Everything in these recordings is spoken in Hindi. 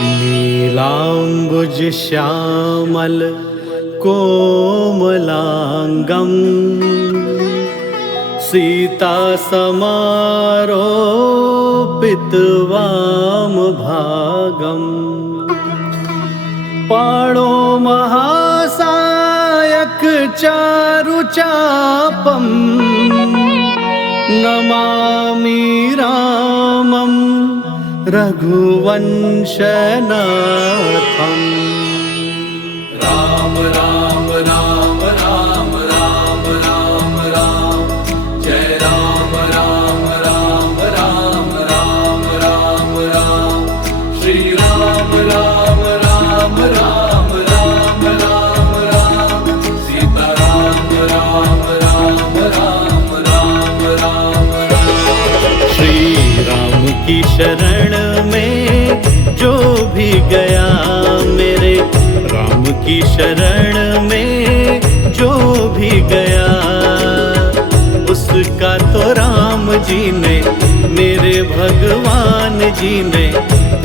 नीलाम्बुज श्यामल कोमलांगं सीता समारोपितवामभागम् पाणो महासायक चारुचापम् नमामि रामं रघुवंशनाथम्। राम राम राम राम राम राम राम जय राम राम राम राम राम राम राम श्री राम राम राम राम राम राम राम सीता राम राम राम राम राम राम राम। श्री राम की शरण में जो भी गया मेरे राम की शरण में जो भी गया उसका तो राम जी ने मेरे भगवान जी ने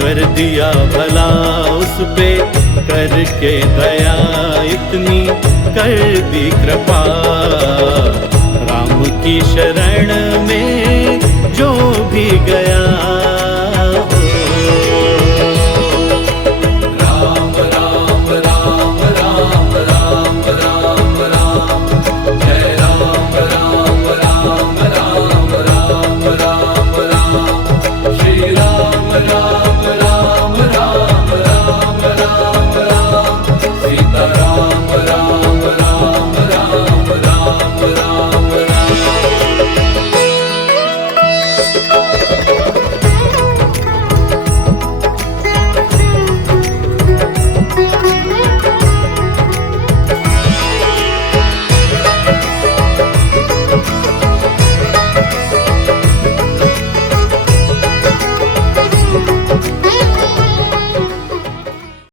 कर दिया भला उस पे करके दया इतनी कर दी कृपा। राम की शरण में जो भी गया